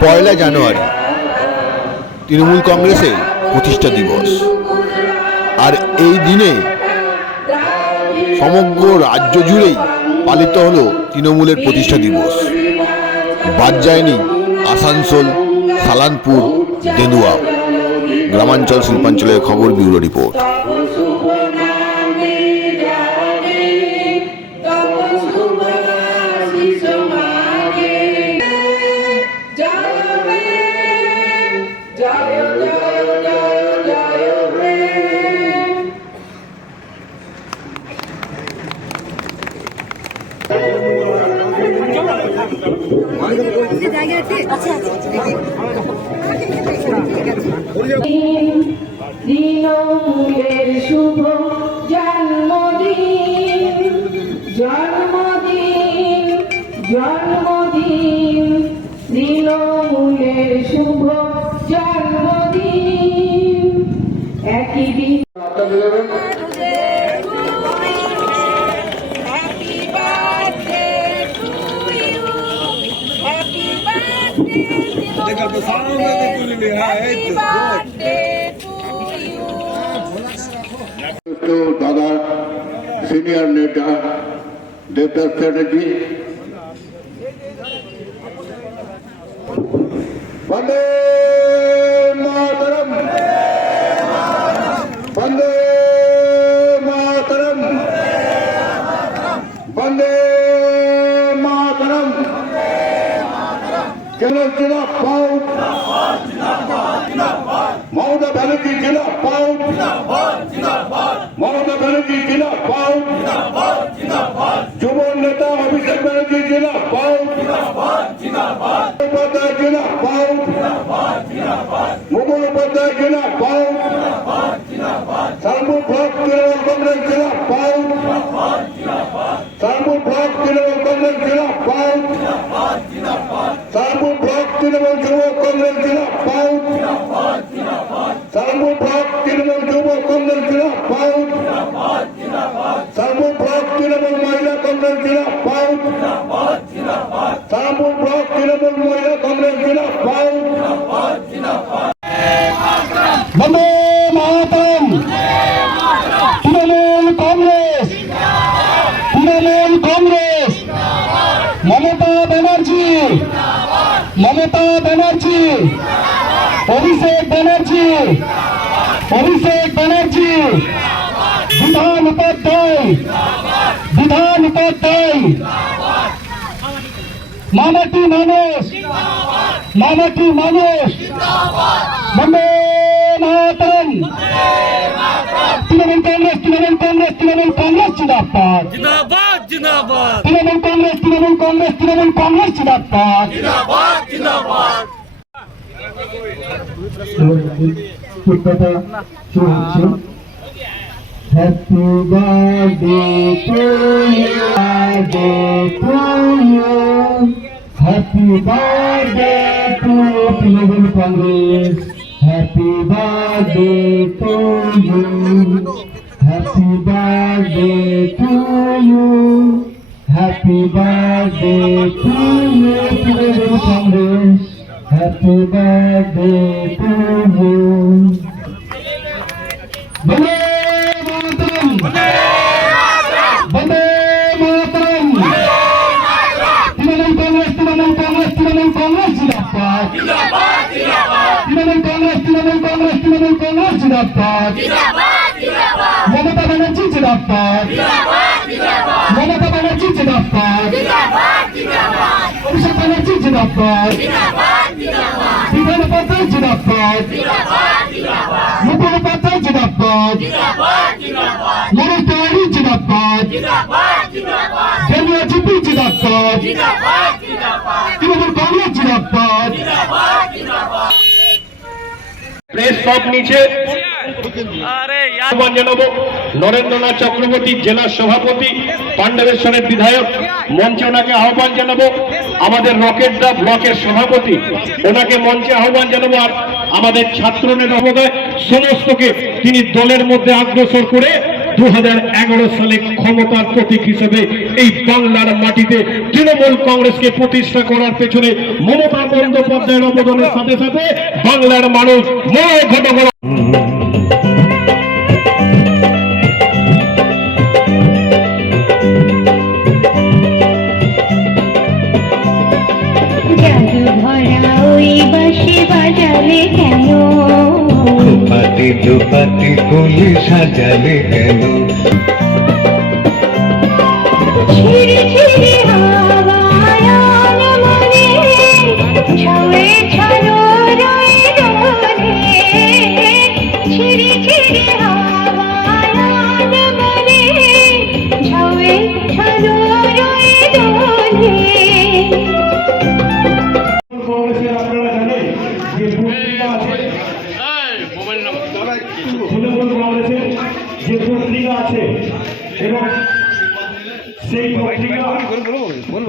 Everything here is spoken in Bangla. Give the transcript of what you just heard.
পয়লা জানুয়ারি, তৃণমূল কংগ্রেসের প্রতিষ্ঠা দিবস। আর এই দিনে সমগ্র রাজ্য জুড়েই পালিত হলো তৃণমূলের প্রতিষ্ঠা দিবস। বাদ যায়নি আসানসোল, সালানপুর দেদুয়া গ্রামাঞ্চল শিল্পাঞ্চলের খবর, ব্যুরো রিপোর্ট। তৃণমূলের শুভ জন্মদিন জন্মদিন জন্মদিন। তৃণমূলের শুভ জন্মদিন। একই দিন। দাদা সিনিয়র নেতা দেবদাস চ্যাটার্জি বন্দে মাতরম বন্দে মাতরম বন্দে মাতরম কেন জিনা পাউট মমতা ব্যানার্জি জিনা পাউট মমতা ব্যানার্জি জেলা পাও যুব নেতা অভিষেক ব্যানার্জি জেলা পাও উপাধ্যায় জেলা পাও মুকুল উপাধ্যায় জেলা পাও সালপুর ব্লক তৃণমূল কংগ্রেস জেলা পাও Salpur block Trinamool Congress Salpur block Trinamool যুব কংগ্রেস জেলা পাউট সালপুর ব্লক তৃণমূল যুব কংগ্রেস জেলা পাউট সালপুর ব্লক তৃণমূল মহিলা কংগ্রেস জেলা পাউট সালপুর ব্লক তৃণমূল মহিলা কংগ্রেস জেলা পাও বন্দে মাতরম তৃণমূল কংগ্রেস তৃণমূল কংগ্রেস মমতা ব্যানার্জি মমতা ব্যানার্জি অভিষেক ব্যানার্জি অভিষেক ব্যানার্জি বিধান উপাধ্যায় বিধান উপাধ্যায়। মামাটি মানুষ মামাটি মানুষ। বন্দে মাতন Trinamool Congress Trinamool Congress Trinamool Congress চিদাপ্পার Trinamool Congress Trinamool Congress Trinamool Congress চিদাপ্পার Happy birthday to you, birthday to you. Happy birthday to Pinagan Congress. Happy birthday to you. Happy birthday to you. Happy birthday to you, Celebrity Congress. Happy birthday to you. Bande Mataram! Bande Mataram! Timanam Congress, Timanam Congress, Timanam Congress, Jidappat! Jidappat, Jidappat! Timanam জিন্দাবাদ অভিষেক ব্যানার্জি জিন্দাবাদ। বিধান উপাধ্যায় জিন্দাবাদ। নতুন উপাধ্যায় জিন্দাবাদ। মনোজ তেওয়ারি প্রেস সব নিচে। আরে বঞ্জে নরেন্দ্রনাথ চক্রবর্তী জেলা সভাপতি, পাণ্ডবেশ্বরের বিধায়ক, মঞ্চে ওনাকে আহ্বান জানাব। আমাদের রকেট দা ব্লকের সভাপতি, ওনাকে মঞ্চে আহ্বান জানাব আর আমাদের ছাত্র নেতা মহোদয়, সমস্তকে তিনি দলের মধ্যে অগ্রসর করে দু হাজার এগারো সালে ক্ষমতার প্রতীক হিসেবে এই বাংলার মাটিতে তৃণমূল কংগ্রেসকে প্রতিষ্ঠা করার পেছনে মমতা বন্দ্যোপাধ্যায়ের অবদানের সাথে সাথে বাংলার মানুষ মনে ঘটনা কেন পাটি দুপাটি ফুলে সাজালে কেন তৃণমূল কংগ্রেসের যে পত্রিকা আছে এবং সেই পত্রিকা এবং